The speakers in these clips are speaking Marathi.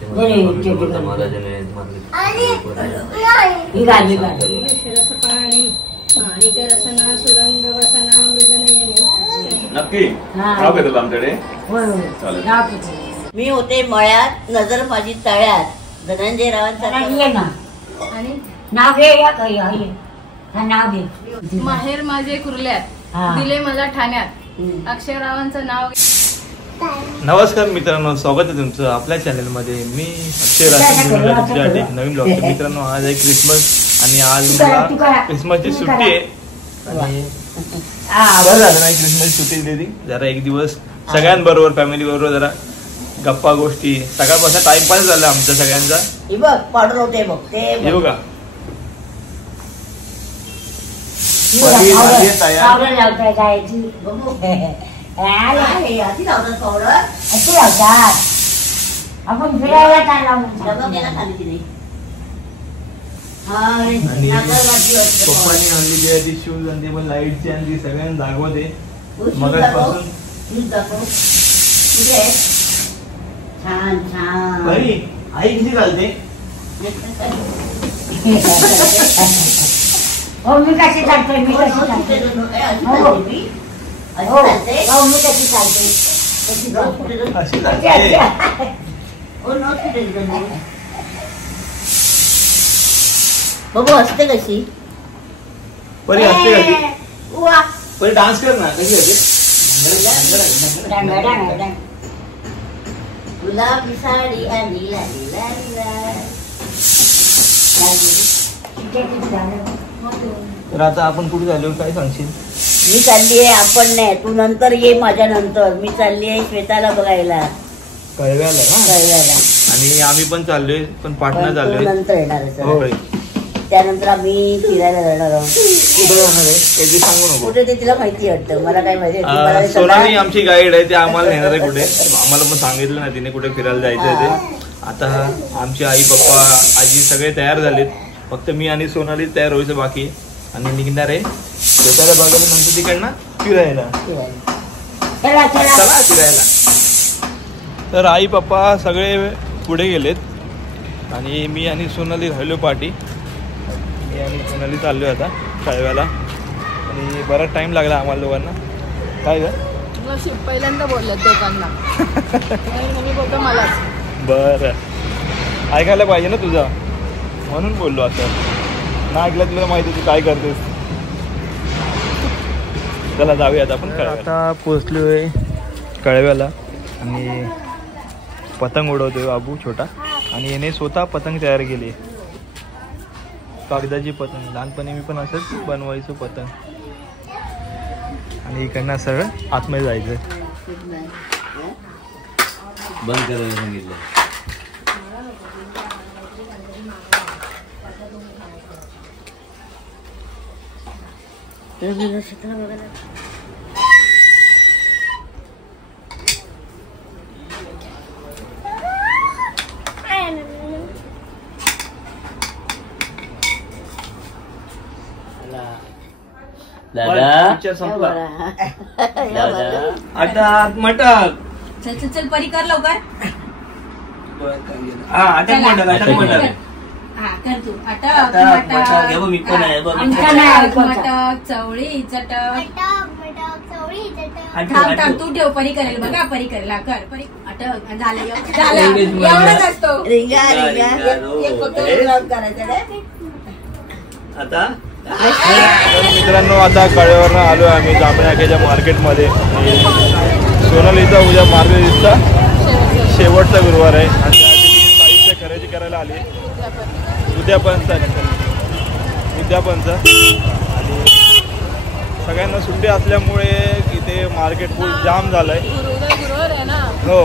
नक्की नाव घेतलं आमच्याकडे. मी होते मळ्यात, नजर माझी तळ्यात. धनंजय रावांचा नाव घे या काही नाव घे. माहेर माझे कुर्ल्यात, दिले मला ठाण्यात. अक्षय रावांचं नाव. नमस्कार मित्रांनो, स्वागत आहे तुमचं आपल्या चॅनलमध्ये. मी अक्षय राव तुमच्यासाठी नवीन ब्लॉग. मित्रांनो, आज आहे क्रिसमस आणि आज मला क्रिसमसची सुट्टी आहे. आणि बरं झालं नाही क्रिसमस सुट्टी दिली. जरा एक दिवस सगळ्यांबरोबर फॅमिली बरोबर जरा गप्पा गोष्टी. सकाळपासून टाइमपास झाला आमच्या सगळ्यांचा. येऊ का आपण फिरायला पप्पानी आणली ती शूज आणि ती पण लाईटची आणि ती सगळ्यांना दाखवते मगाचपासून. छान छान आई किती चालते. हो मी कशी चालते, मी कशी चालते, मी कशी चालते. अशी चालते. बघू असते कशी. परी असते कशी. परी डान्स कर ना. कशी असते. गुलाबी साडी आणि लाली लाली तर आता आपण कुठे झालो काय सांगशील. मी चालली आहे. आपण नाही, तू नंतर ये माझ्या नंतर. मी चालली आहे श्वेताला बघायला कळव्याला. कळव्याला. आणि आम्ही पण चाललोय, पण पाटणा चाललोय. नंतर येणार होय. त्यानंतर आम्ही फिरायला जाणार आहोत. कुठे जाणार आहे काही सांगू नको. कुठे ते तिला माहिती वाटतं, मला काय माहिती. सोनाली आमची गाईड आहे, ते आम्हाला नेणार आहे कुठे. आम्हाला पण सांगितलं ना तिने कुठे फिरायला जायचं आहे ते. आता आमची आई पप्पा आजी सगळे तयार झालेत, फक्त मी आणि सोनाली तयार व्हायचं बाकी. आणि निघणार आहे स्वतःला बघायला, नंतर तिकडनं फिरायला. चला फिरायला. तर आई पप्पा सगळे पुढे गेलेत आणि मी आणि सोनाली राहिलो पाठी. मी आणि सोनाली चाललोय आता कळव्याला. आणि बराच टाइम लागला आम्हाला दोघांना. काय ग पहिल्यांदा बोलल्यात दोघांना. मी बोलतो मलाच. बरं ऐकायला पाहिजे ना तुझा, म्हणून बोललो असं. ना ऐकलं तुला माहिती तू काय करतेस. चला जाऊयात आपण. आता पोचलोय कळव्याला आणि पतंग उडवतोय बाबू छोटा. आणि याने स्वतः पतंग तयार केली, कागदाची पतंग. लहानपणी मी पण असंच बनवायचो पतंग. आणि इकडनं सगळं आतमध्ये जायचं. बंद करायला सांगितलं. पिक्चर संपला. अटक मटक. चल चल चल परी कर लवकर. अटक मटक. अटक मटक. कर तू. अटक मटक. मी पण आहे. मटक चवळी चटक. थांब तू ठेव. परी करेल बघा. परी करेल. कर परी. अटक झालं एवढंच असतो. आता मित्रांनो, आता कळव्यावरनं आलो आम्ही जांभळ्याच्या मार्केटमध्ये. सोनालीचा उद्या मार्गदर्शनचा शेवटचा गुरुवार आहे आणि त्यासाठी साहित्य खरेदी करायला आली. उद्यापनचा. आणि सगळ्यांना सुट्टी असल्यामुळे इथे मार्केट फुल जाम झालंय. हो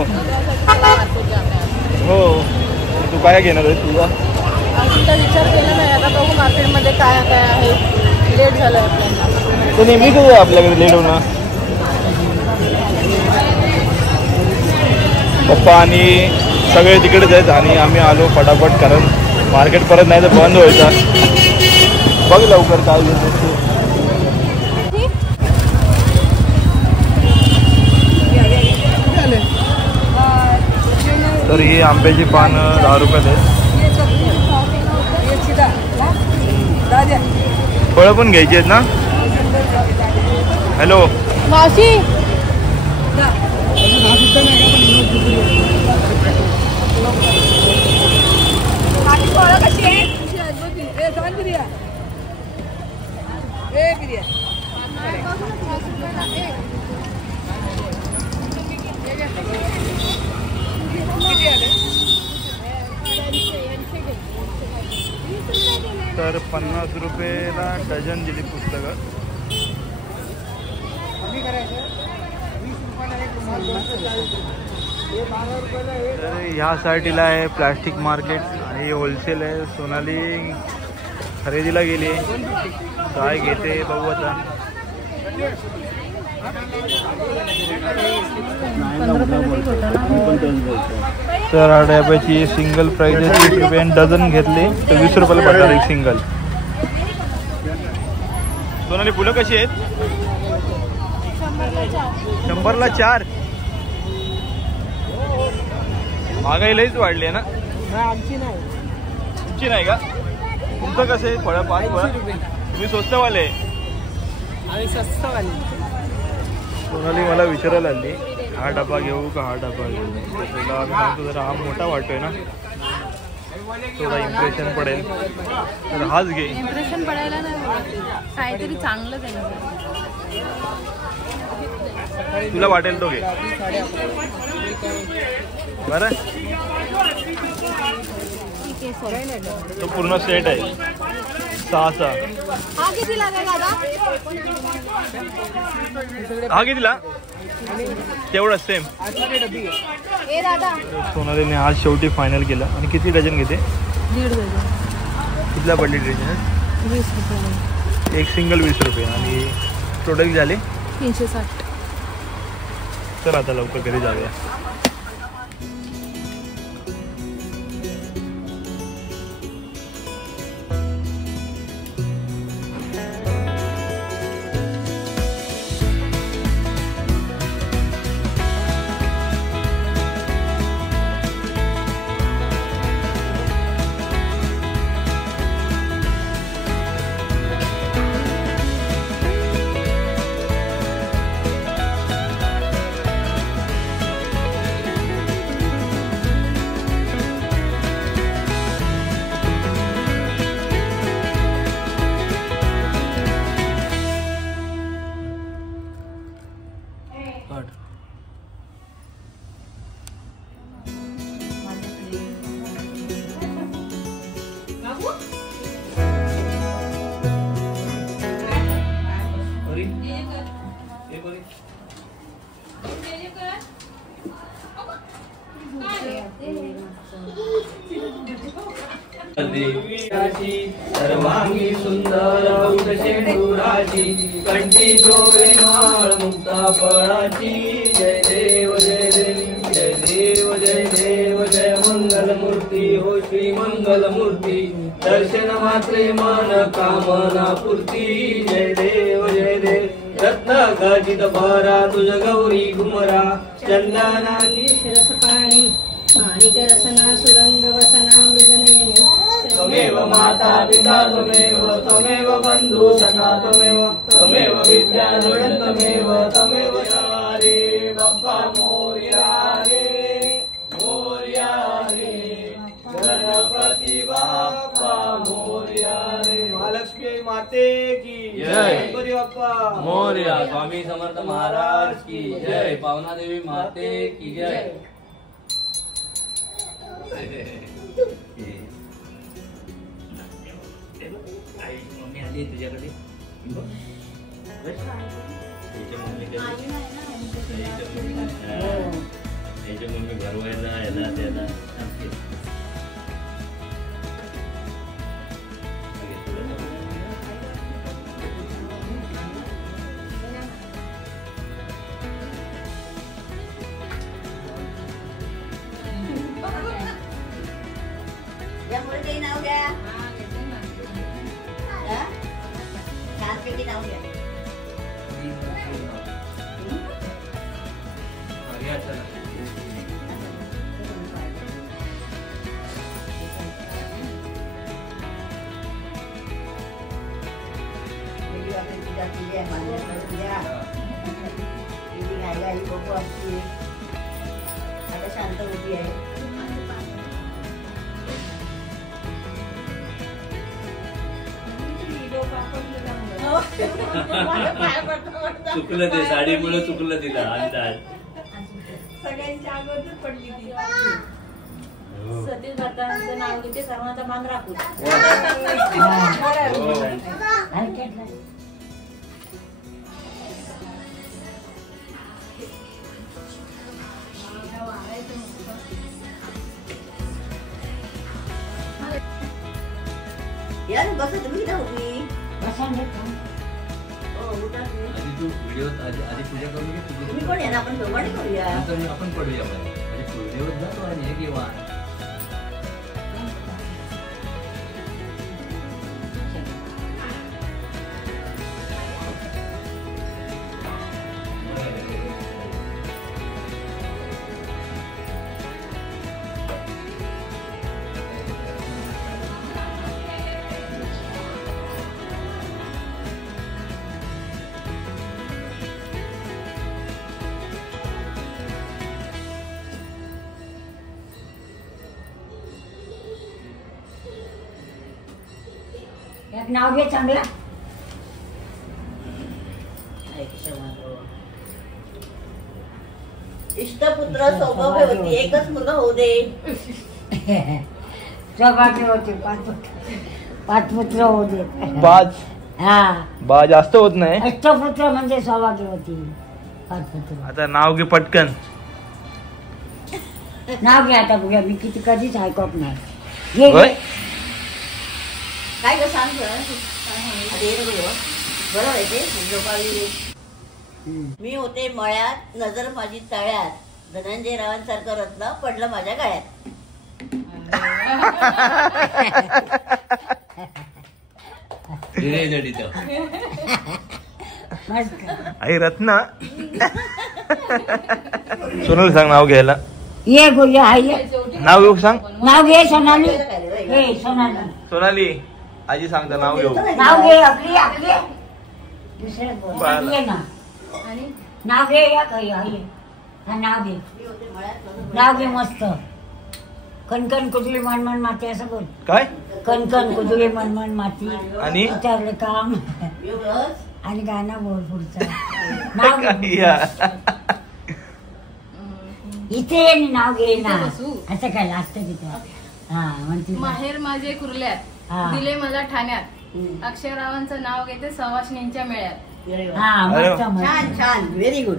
हो. तू काय घेणार आहे तुझा विचार केला नाही. आता बघू मार्केटमध्ये काय काय आहे. लेट झालं आपल्याला. तर नेहमीच आपल्याकडे लेट होणार. पप्पा आणि सगळे तिकडेच आहेत आणि आम्ही आलो फटाफट, कारण मार्केट परत नाही तर बंद व्हायचा. बघ लवकर काय घेतो. तर ही आंब्याची पान 10 रुपयाला आहे. फळं पण घ्यायची आहेत ना. हॅलो मावशी फळं कशी आहे? तर 50 रुपयाला डझन दिली पुस्तकं. तर ह्या साईडला आहे प्लास्टिक मार्केट आणि होलसेल आहे. सोनाली खरेदीला गेली, काय घेते बघू आता. तर 8 डब्याची सिंगल प्राइस आहे 30 रुपये आणि डझन घेतली तर 20 रुपयाला पडणार एक सिंगल. सोनाली फुलं कशी आहेत? 100ला 4. महागाई लईच वाढली आहे ना. तुमची नाही का? तुमचं कसं आहे? फळं 5 फळं तुम्ही स्वस्तवाले. सोनाली मला विचारायला आली हा डबा घेऊ का हा डबा घेऊ. त्याला आम्ही सांगतो जरा हा मोठा वाटतोय ना, थोडा इम्प्रेशन पडेल तर हाच घे. इम्प्रेशन पडायला नाही, काहीतरी चांगलं तुला वाटेल तो घे बरं. तो पूर्ण सेट आहे 6. हा कितीला दादा? हा कितीला? तेवढं सेम. ए दादा सोनालीने आज शेवटी फायनल केलं. आणि किती डझन घेते? 1.5 डझन. कितीला पडली डझन? 20 रुपये. एक सिंगल 20 रुपये आणि प्रोडक्ट झाले 360. चल आता लवकर घरी जाऊया. सर्वांगी सुंदर शेंडुराची कंठी शोभे माळ मुक्ता फळाची. जय देव जय देव जय देव जय देव जय मंगल मूर्ती हो श्री मंगल मूर्ती. दर्शन मात्रे मन कामना पूर्ती. जय देव जय देव रत्न खचित भरा तुझ गौरी घुमरा. चंदनाची शिरसपाणी माणिक रसना सुरंग वसना मृगनयनी. त्वमेव माता पिता त्वमेव त्वमेव बंधु सखा त्वमेव त्वमेव विद्या त्वमेव त्वमेव रे. बाप्पा मोरया रे मोरया रे. गणपती बाप्पा मोरया रे. महालक्ष्मी माते की जय. गणपती बाप्पा मोरया. स्वामी समर्थ महाराज की जय. पावना देवी माते की जय. मम्मी आली तुझ्याकडे. मम्मी भरवायला याला त्याला नाव घ्या. छानपैकी नाव घ्या. आहे माझ्या गाई बघू असते आता शांत होती आहे. चुकलं ते साडीमुळे चुकलं तिला अंदाज. सगळ्यांच्या अगोदर पडली ती. सतीश भटांचं नाव घेते सर्वांचा मान राखू. यार बस तुम्ही किती उभी आधी तू व्हिडिओ आधी पूजा करून घे. तुम्ही कोण आहे आपण दोघांनी करूया. नंतर आपण पडूया आधी व्हिडिओ जातो आणि हे किंवा एक नाव घे चांगला. इष्टपुत्र सौभाग्यवती एकच मुलगा होऊ दे. सौभाग्यवती पाच पुत्र होऊ दे. बाज हा बा जास्त होत नाही. अष्टपुत्र म्हणजे सौभाग्यवती 5 पुत्र. आता नाव घे पटकन. नाव घे आता बघूया मी किती कधीच ऐकत नाही. घे होय? घे. काय ग सांग बरोबर आहे ते लोकांनी. मी होते मळ्यात नजर माझी तळ्यात धनंजय रावांसारखं रत्न पडलं माझ्या गळ्यात. मस्त. आई रत्ना. सोनाली सांग नाव घ्यायला. ये गो ये हाय ये. नाव घेऊ सांग. नाव घे सोनाली. हे सोनाली सोनाली आजी सांगता नाव घेऊ. नाव घे आपली आपली दुसरे बोल. बाळा. ये ना आणि नाव घे या काही आहे. हा नाव घे. नाव घे मस्त. कणकण कुजली मनमन माती असं बोल. काय कणकण कुजली मनमन माती आणि? विचारलं काम आणि गाणं बोल पुढचं. नाव घे. या. इथे आणि नाव घे ना. इथे बसू? असं काय असतं तिथे. हा म्हणते माहेर माझे कुर्ल्यात हा. दिले मला ठाण्यात अक्षयरावांचं नाव घेते सवाष्णींच्या मेळ्यात. हा अरे मस्त छान मस्त. छान व्हेरी गुड.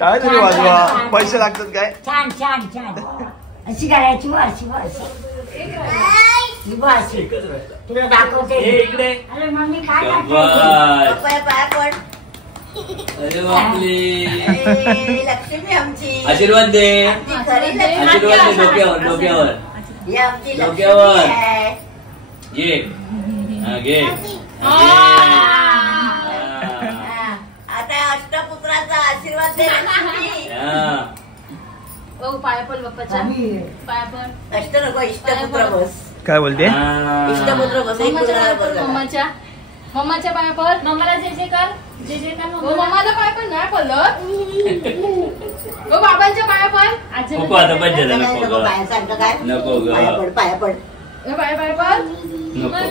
टाळ तरी वाजवा. पैसे लागतात काय. छान छान छान. अशी करायची बा अशी बा अशी. ही बा अशी. तुला दाखवते. इकडे. अरे मम्मी काय शाबास. दाखवते? पाया पड. अरे बापले. ए, लक्ष्मी आमची आशीर्वाद दे. आमची खरी लक्ष्मी. आशीर्वाद दे डोक्यावर डोक्यावर. ही आमची लक्ष्मी डोक्यावर. आहे. घे हा, घे हा, हा. आता अष्टपुत्राचा आशीर्वाद दे लक्ष्मी. हा. ओ पायापल बाप्पाच्या आम्ही- पायापल. अष्ट नको इष्टपुत्र बस. काय बोलते. हा. इष्टपुत्र बस. एक मम्माच्या मुलगा पायापल. बस. मम्माच्या मम्माच्या पायापल. मम्माला जे जे कर जे जे कर. ओ मम्माचा पायापल नाही पडलं. ओ बाबांच्या पायापल. आजी नको आता बंद झालं नको नको ग. पाया सांगतो काय नको ग. पाया पड पाया पड. पायापल. नको हा.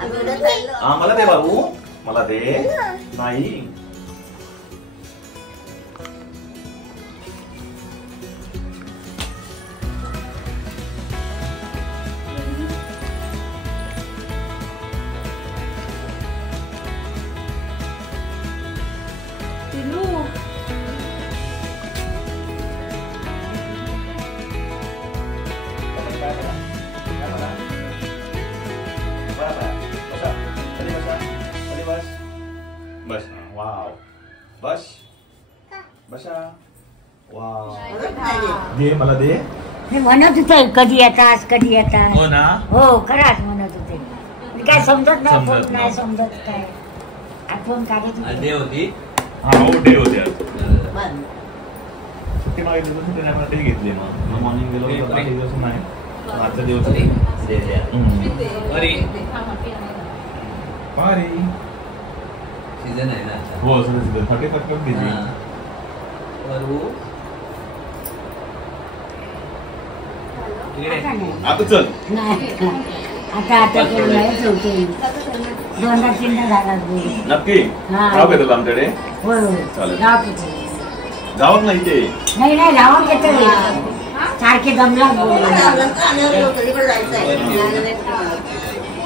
आम्ही उद्या चाललो. मला दे बाबू. मला दे. नाही बस. वाव. बस. बसा. वाव. दे मला दे. मी म्हणत होते कधी येतात कधी येतात. हो ना. हो खराच म्हणत होते. मी काय समजत नाही. समजत फोन नाही समजत काय आठवण काढत होते. आधी होती. हा उठे होते आज. बरं. सुट्टी मागितली होती त्याने मला तरी घेतली. मग मॉर्निंग गेलो होतो बाकी दिवस नाही. आजचा दिवस दे द्या. हम्म. अरे पारी सीजन आहे ना आता. हो सगळं फटे फटकन दिली हा. वरू. आता नाही. आता चल नाही. आता केलं नाही ठेवते. दोनदा तीनदा झाला बोल. नक्की हा. गाव घेतलं आमच्याकडे होय होय. चालेल. गाव किती? गावात नाही ते नाही नाही गावात येते सारखे दमला बोल. कधीकडे जायचं आहे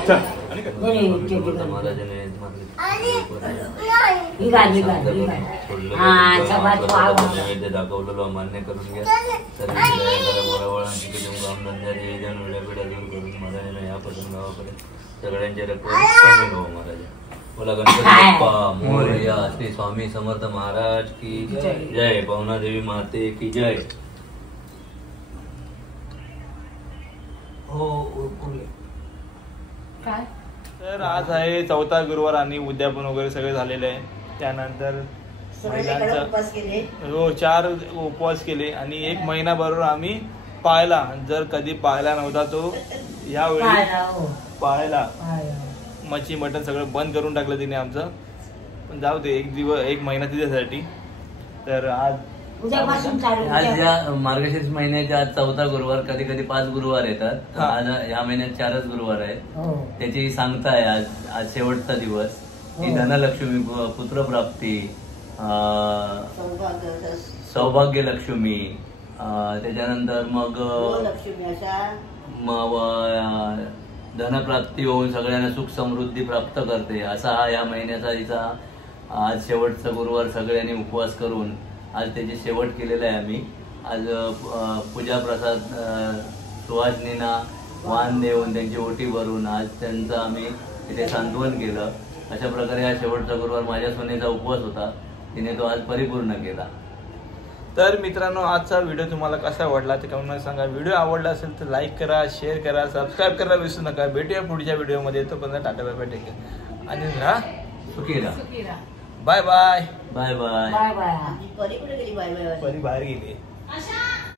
चल आणि काय? बरे ते तिकडे. महाराजाने ही गाडी गाडी हा सगळ्यात वाव. नैवेद्य दाखवलेलं मान्य करून घ्या. सर्व मोरावळांची गामधंद्याने जन विड्यापिड्या दूर करून महाराजांना यापासून गावाकडे सगळ्यांच्या रखवून स्वामी हो महाराज. बोला गणपती बाप्पा मोरया. श्री स्वामी समर्थ महाराज की जय. पवना देवी माते की जय. हो काय तर आज आहे 4था गुरुवार आणि उद्यापन वगैरे सगळे झालेले आहे. त्यानंतर महिलांचा उपवास केले. हो 4 उपवास केले आणि 1 महिनाभर आम्ही पाळला. जर कधी पाळला नव्हता तो यावेळी पाळला. मच्छी मटण सगळं बंद करून टाकलं तिने आमचं. पण जाऊ दे 1 महिना तिच्यासाठी. तर आज उद्यापासून चालू. आज या मार्गशीर्ष महिन्याच्या आज 4था गुरुवार. कधी कधी 5 गुरुवार येतात. तर हा. आज या महिन्यात 4च गुरुवार आहेत. हो. त्याची सांगता आहे आज. आज शेवटचा दिवस. ही धनलक्ष्मी पुत्रप्राप्ती सौभाग्य लक्ष्मी त्याच्यानंतर मग लक्ष्मी अशा धनप्राप्ती होऊन सगळ्यांना सुख समृद्धी प्राप्त करते. असा हा या महिन्याचा हिचा आज शेवटचा गुरुवार. सगळ्यांनी उपवास करून आज त्याची शेवट केलेला आहे आम्ही. आज पूजा प्रसाद सुहासनींना वाण देऊन त्यांची ओटी भरून आज त्यांचं आम्ही तिथे सांत्वन केलं. अशा प्रकारे हा शेवटचा गुरुवार माझ्या सोनेचा उपवास होता. तिने तो आज परिपूर्ण केला. तर मित्रांनो आजचा व्हिडिओ तुम्हाला कसा वाटला ते कमेंट सांगा. व्हिडिओ आवडला असेल तर लाईक करा, शेअर करा, सबस्क्राईब करायला विसरू नका. भेटूया पुढच्या व्हिडिओमध्ये. तो पण टाकायला भेटेल. आणि सुखी राहा. सुखी राहा. Bye bye. Bye bye. Bye bye. Pari कुठे गेली? Bye bye. परी बाहेर गेली. आशा